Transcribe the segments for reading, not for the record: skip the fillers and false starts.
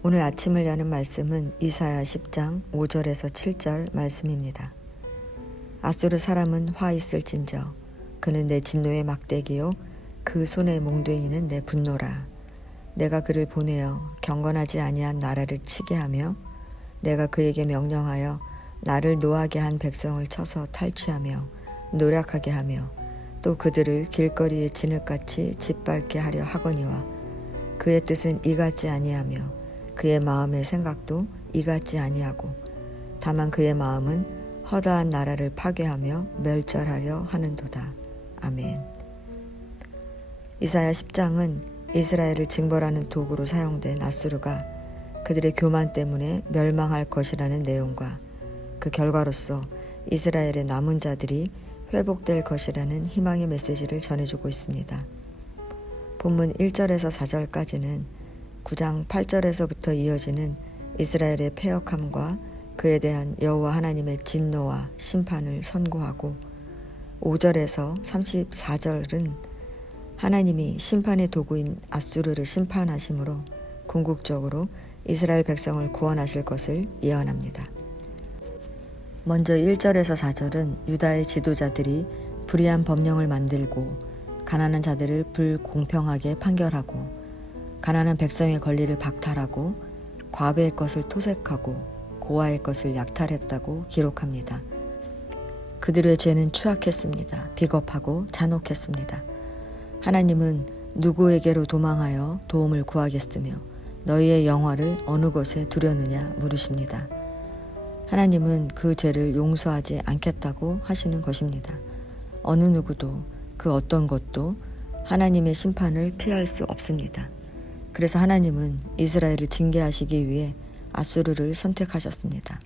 오늘 아침을 여는 말씀은 이사야 10장 5절에서 7절 말씀입니다. 아수르 사람은 화 있을진저 그는 내 진노의 막대기요 그 손의 몽둥이는 내 분노라. 내가 그를 보내어 경건하지 아니한 나라를 치게 하며 내가 그에게 명령하여 나를 노하게 한 백성을 쳐서 탈취하며 노력하게 하며 또 그들을 길거리에 진흙같이 짓밟게 하려 하거니와 그의 뜻은 이같지 아니하며 그의 마음의 생각도 이같지 아니하고 다만 그의 마음은 허다한 나라를 파괴하며 멸절하려 하는도다. 아멘. 이사야 10장은 이스라엘을 징벌하는 도구로 사용된 아수르가 그들의 교만 때문에 멸망할 것이라는 내용과 그 결과로서 이스라엘의 남은 자들이 회복될 것이라는 희망의 메시지를 전해주고 있습니다. 본문 1절에서 4절까지는 9장 8절에서부터 이어지는 이스라엘의 패역함과 그에 대한 여호와 하나님의 진노와 심판을 선고하고 5절에서 34절은 하나님이 심판의 도구인 아수르를 심판하심으로 궁극적으로 이스라엘 백성을 구원하실 것을 예언합니다. 먼저 1절에서 4절은 유다의 지도자들이 불의한 법령을 만들고 가난한 자들을 불공평하게 판결하고 가난한 백성의 권리를 박탈하고 과부의 것을 토색하고 고아의 것을 약탈했다고 기록합니다. 그들의 죄는 추악했습니다. 비겁하고 잔혹했습니다. 하나님은 누구에게로 도망하여 도움을 구하겠으며 너희의 영화를 어느 곳에 두려느냐 물으십니다. 하나님은 그 죄를 용서하지 않겠다고 하시는 것입니다. 어느 누구도 그 어떤 것도 하나님의 심판을 피할 수 없습니다. 그래서 하나님은 이스라엘을 징계하시기 위해 아수르를 선택하셨습니다.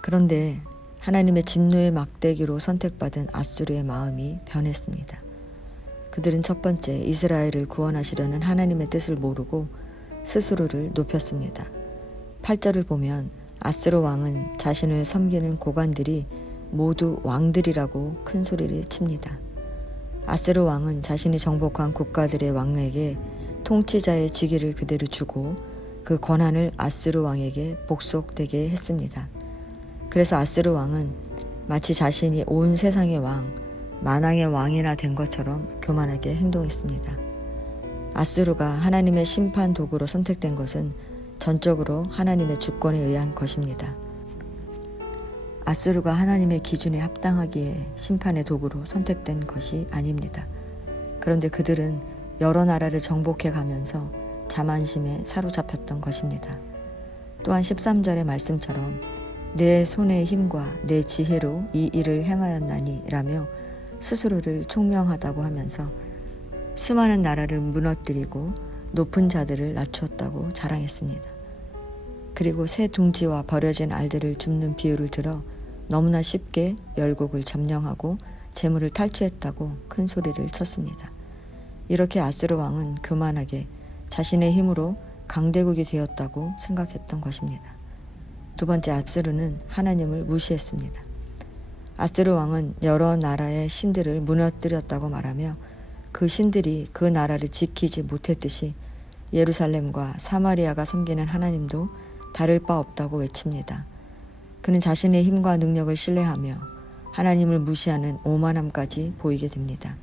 그런데 하나님의 진노의 막대기로 선택받은 아수르의 마음이 변했습니다. 그들은 첫 번째 이스라엘을 구원하시려는 하나님의 뜻을 모르고 스스로를 높였습니다. 8절을 보면 아수르 왕은 자신을 섬기는 고관들이 모두 왕들이라고 큰 소리를 칩니다. 아수르 왕은 자신이 정복한 국가들의 왕에게 통치자의 직위를 그대로 주고 그 권한을 아수르 왕에게 복속되게 했습니다. 그래서 아수르 왕은 마치 자신이 온 세상의 왕, 만왕의 왕이나 된 것처럼 교만하게 행동했습니다. 아수르가 하나님의 심판 도구로 선택된 것은 전적으로 하나님의 주권에 의한 것입니다. 아수르가 하나님의 기준에 합당하기에 심판의 도구로 선택된 것이 아닙니다. 그런데 그들은 여러 나라를 정복해 가면서 자만심에 사로잡혔던 것입니다. 또한 13절의 말씀처럼 내 손의 힘과 내 지혜로 이 일을 행하였나니 라며 스스로를 총명하다고 하면서 수많은 나라를 무너뜨리고 높은 자들을 낮추었다고 자랑했습니다. 그리고 새 둥지와 버려진 알들을 줍는 비유를 들어 너무나 쉽게 열국을 점령하고 재물을 탈취했다고 큰 소리를 쳤습니다. 이렇게 아수르 왕은 교만하게 자신의 힘으로 강대국이 되었다고 생각했던 것입니다. 두 번째, 아수르는 하나님을 무시했습니다. 아수르 왕은 여러 나라의 신들을 무너뜨렸다고 말하며 그 신들이 그 나라를 지키지 못했듯이 예루살렘과 사마리아가 섬기는 하나님도 다를 바 없다고 외칩니다. 그는 자신의 힘과 능력을 신뢰하며 하나님을 무시하는 오만함까지 보이게 됩니다.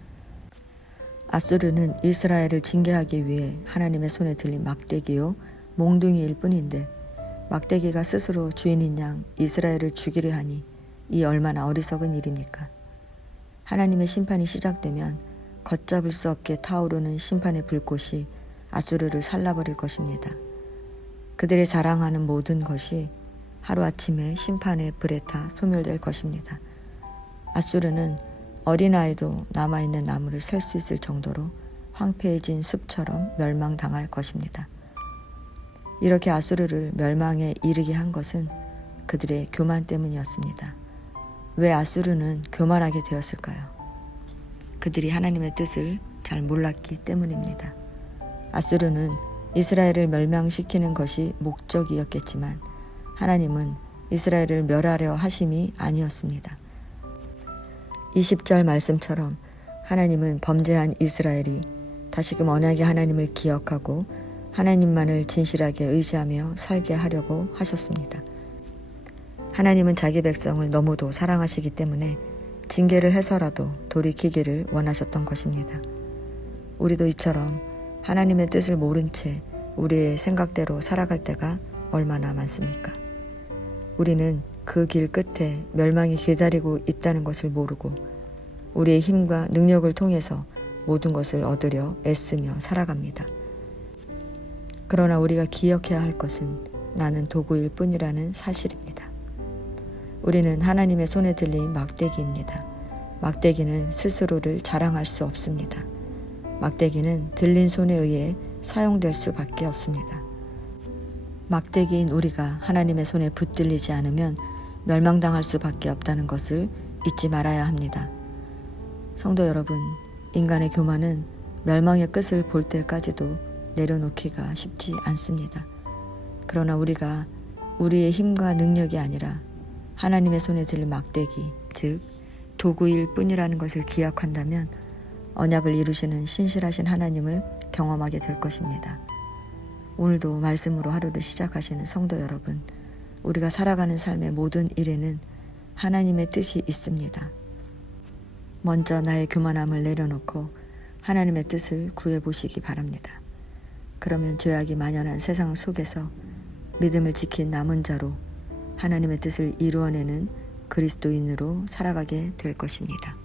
아수르는 이스라엘을 징계하기 위해 하나님의 손에 들린 막대기요 몽둥이일 뿐인데 막대기가 스스로 주인인 양 이스라엘을 죽이려 하니 이 얼마나 어리석은 일입니까? 하나님의 심판이 시작되면 걷잡을 수 없게 타오르는 심판의 불꽃이 아수르를 살라버릴 것입니다. 그들의 자랑하는 모든 것이 하루아침에 심판의 불에 타 소멸될 것입니다. 아수르는 어린아이도 남아있는 나무를 셀 수 있을 정도로 황폐해진 숲처럼 멸망당할 것입니다. 이렇게 아수르를 멸망에 이르게 한 것은 그들의 교만 때문이었습니다. 왜 아수르는 교만하게 되었을까요? 그들이 하나님의 뜻을 잘 몰랐기 때문입니다. 아수르는 이스라엘을 멸망시키는 것이 목적이었겠지만 하나님은 이스라엘을 멸하려 하심이 아니었습니다. 20절 말씀처럼 하나님은 범죄한 이스라엘이 다시금 언약의 하나님을 기억하고 하나님만을 진실하게 의지하며 살게 하려고 하셨습니다. 하나님은 자기 백성을 너무도 사랑하시기 때문에 징계를 해서라도 돌이키기를 원하셨던 것입니다. 우리도 이처럼 하나님의 뜻을 모른 채 우리의 생각대로 살아갈 때가 얼마나 많습니까? 우리는 그 길 끝에 멸망이 기다리고 있다는 것을 모르고 우리의 힘과 능력을 통해서 모든 것을 얻으려 애쓰며 살아갑니다. 그러나 우리가 기억해야 할 것은 나는 도구일 뿐이라는 사실입니다. 우리는 하나님의 손에 들린 막대기입니다. 막대기는 스스로를 자랑할 수 없습니다. 막대기는 들린 손에 의해 사용될 수밖에 없습니다. 막대기인 우리가 하나님의 손에 붙들리지 않으면 멸망당할 수밖에 없다는 것을 잊지 말아야 합니다. 성도 여러분, 인간의 교만은 멸망의 끝을 볼 때까지도 내려놓기가 쉽지 않습니다. 그러나 우리가 우리의 힘과 능력이 아니라 하나님의 손에 들린 막대기, 즉 도구일 뿐이라는 것을 기억한다면 언약을 이루시는 신실하신 하나님을 경험하게 될 것입니다. 오늘도 말씀으로 하루를 시작하시는 성도 여러분, 우리가 살아가는 삶의 모든 일에는 하나님의 뜻이 있습니다. 먼저 나의 교만함을 내려놓고 하나님의 뜻을 구해보시기 바랍니다. 그러면 죄악이 만연한 세상 속에서 믿음을 지킨 남은 자로 하나님의 뜻을 이루어내는 그리스도인으로 살아가게 될 것입니다.